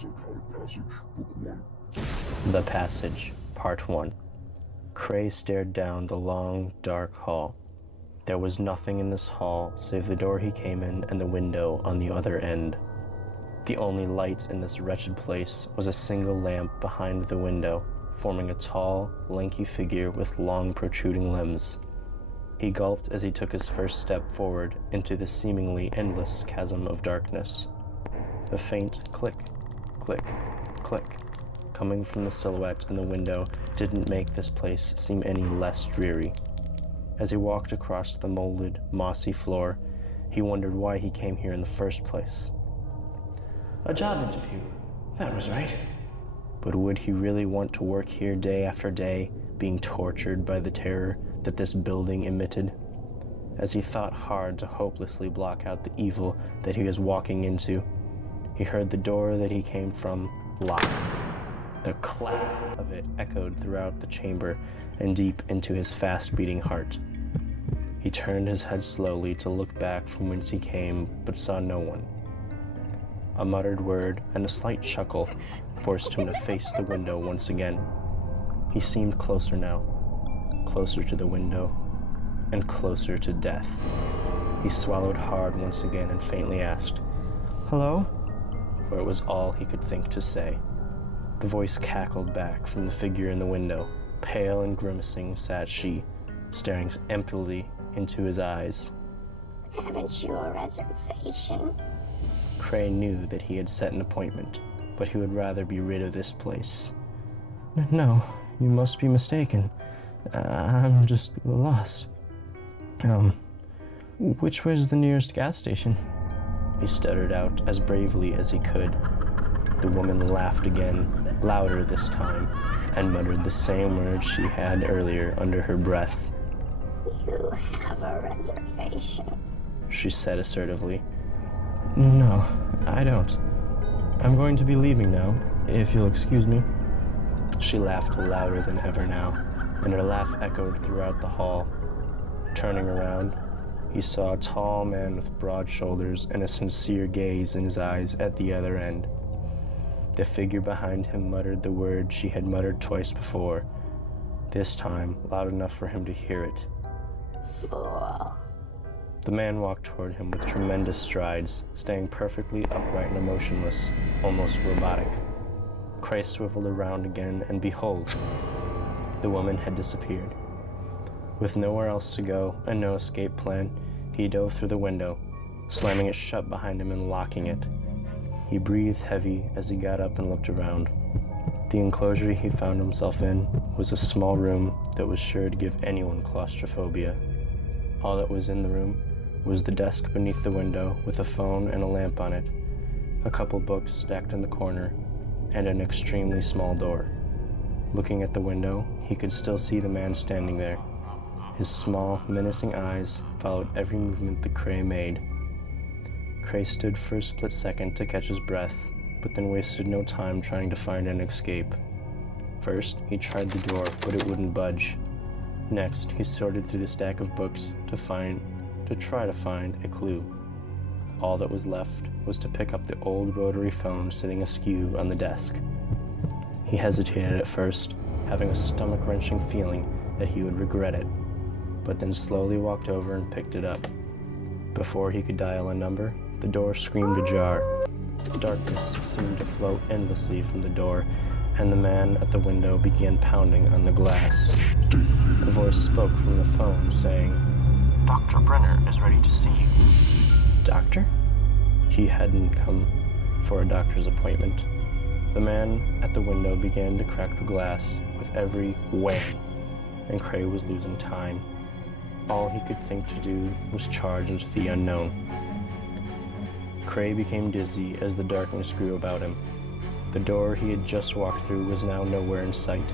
Psychotic Passage, Book 1. The Passage, Part 1. Kray stared down the long, dark hall. There was nothing in this hall save the door he came in and the window on the other end. The only light in this wretched place was a single lamp behind the window, forming a tall, lanky figure with long, protruding limbs. He gulped as he took his first step forward into the seemingly endless chasm of darkness. A faint click, click, click, coming from the silhouette in the window didn't make this place seem any less dreary. As he walked across the molded, mossy floor, he wondered why he came here in the first place. A job interview. That was right. But would he really want to work here day after day, being tortured by the terror that this building emitted? As he thought hard to hopelessly block out the evil that he was walking into, he heard the door that he came from lock. The clack of it echoed throughout the chamber and deep into his fast-beating heart. He turned his head slowly to look back from whence he came, but saw no one. A muttered word and a slight chuckle forced him to face the window once again. He seemed closer now, closer to the window, and closer to death. He swallowed hard once again and faintly asked, "Hello?" For it was all he could think to say. The voice cackled back from the figure in the window. Pale and grimacing sat she, staring emptily into his eyes. Haven't you a reservation? Kray knew that he had set an appointment, but he would rather be rid of this place. No, you must be mistaken. I'm just lost. Which way is the nearest gas station? He stuttered out as bravely as he could. The woman laughed again, louder this time, and muttered the same words she had earlier under her breath. You have a reservation, she said assertively. No, I don't. I'm going to be leaving now, if you'll excuse me. She laughed louder than ever now, and her laugh echoed throughout the hall. Turning around, he saw a tall man with broad shoulders and a sincere gaze in his eyes at the other end. The figure behind him muttered the word she had muttered twice before, this time loud enough for him to hear it. fool. The man walked toward him with tremendous strides, staying perfectly upright and motionless, almost robotic. Kray swiveled around again, and behold, the woman had disappeared. With nowhere else to go and no escape plan, he dove through the window, slamming it shut behind him and locking it. He breathed heavy as he got up and looked around. The enclosure he found himself in was a small room that was sure to give anyone claustrophobia. All that was in the room was the desk beneath the window with a phone and a lamp on it, a couple books stacked in the corner, and an extremely small door. Looking at the window, he could still see the man standing there. His small, menacing eyes followed every movement that Kray made. Kray stood for a split second to catch his breath, but then wasted no time trying to find an escape. First, he tried the door, but it wouldn't budge. Next, he sorted through the stack of books to try to find a clue. All that was left was to pick up the old rotary phone sitting askew on the desk. He hesitated at first, having a stomach-wrenching feeling that he would regret it, but then slowly walked over and picked it up. Before he could dial a number, the door screamed ajar. Darkness seemed to flow endlessly from the door, and the man at the window began pounding on the glass. A voice spoke from the phone, saying, "Dr. Brenner is ready to see you." Doctor? He hadn't come for a doctor's appointment. The man at the window began to crack the glass with every wham, and Kray was losing time. All he could think to do was charge into the unknown. Kray became dizzy as the darkness grew about him. The door he had just walked through was now nowhere in sight.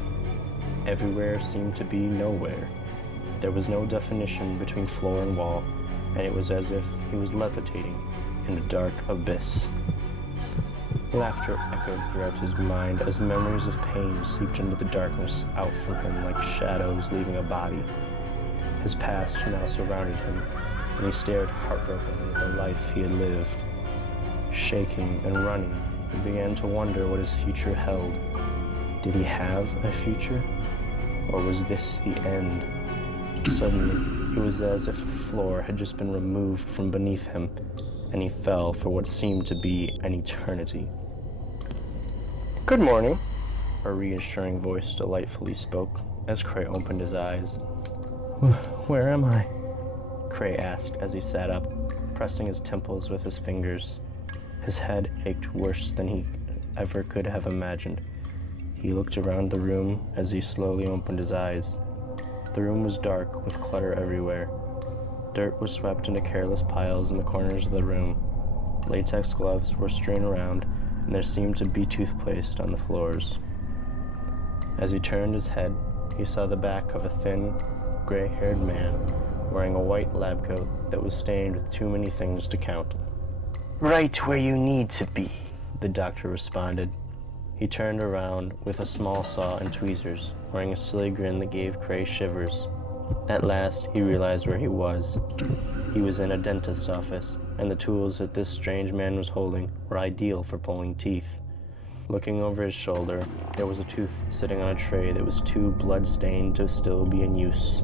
Everywhere seemed to be nowhere. There was no definition between floor and wall, and it was as if he was levitating in a dark abyss. Laughter echoed throughout his mind as memories of pain seeped into the darkness out from him like shadows leaving a body. His past now surrounded him, and he stared heartbrokenly at the life he had lived. Shaking and running, He began to wonder what his future held. Did he have a future? Or was this the end? Suddenly, it was as if a floor had just been removed from beneath him, and he fell for what seemed to be an eternity. "Good morning," a reassuring voice delightfully spoke as Kray opened his eyes. "Where am I?" Kray asked as he sat up, pressing his temples with his fingers. His head ached worse than he ever could have imagined. He looked around the room as he slowly opened his eyes. The room was dark, with clutter everywhere. Dirt was swept into careless piles in the corners of the room. Latex gloves were strewn around, and there seemed to be toothpaste on the floors. As he turned his head, he saw the back of a thin, gray-haired man wearing a white lab coat that was stained with too many things to count. "Right where you need to be," the doctor responded. He turned around with a small saw and tweezers, wearing a silly grin that gave Kray shivers. At last, he realized where he was. He was in a dentist's office, and the tools that this strange man was holding were ideal for pulling teeth. Looking over his shoulder, there was a tooth sitting on a tray that was too blood-stained to still be in use.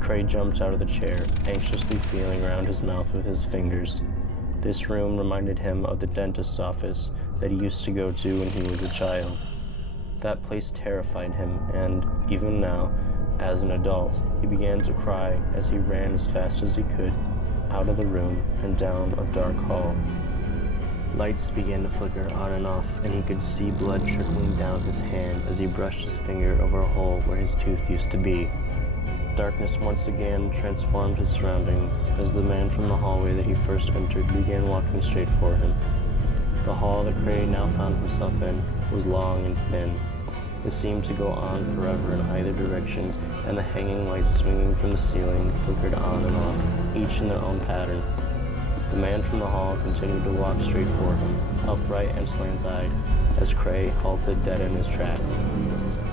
Kray jumped out of the chair, anxiously feeling around his mouth with his fingers. This room reminded him of the dentist's office that he used to go to when he was a child. That place terrified him, and even now, as an adult, he began to cry as he ran as fast as he could, out of the room and down a dark hall. Lights began to flicker on and off, and he could see blood trickling down his hand as he brushed his finger over a hole where his tooth used to be. Darkness once again transformed his surroundings as the man from the hallway that he first entered began walking straight for him. The hall that Kray now found himself in was long and thin. It seemed to go on forever in either direction, and the hanging lights swinging from the ceiling flickered on and off, each in their own pattern. The man from the hall continued to walk straight for him, upright and slant-eyed, as Kray halted dead in his tracks.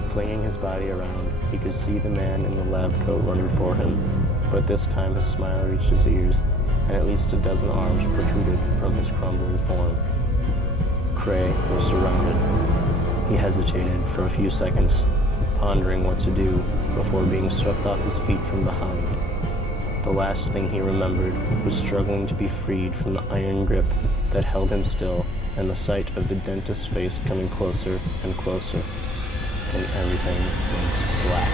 Flinging his body around, he could see the man in the lab coat running for him, but this time his smile reached his ears, and at least a dozen arms protruded from his crumbling form. Kray was surrounded. He hesitated for a few seconds, pondering what to do before being swept off his feet from behind. The last thing he remembered was struggling to be freed from the iron grip that held him still, and the sight of the dentist's face coming closer and closer. Then everything went black.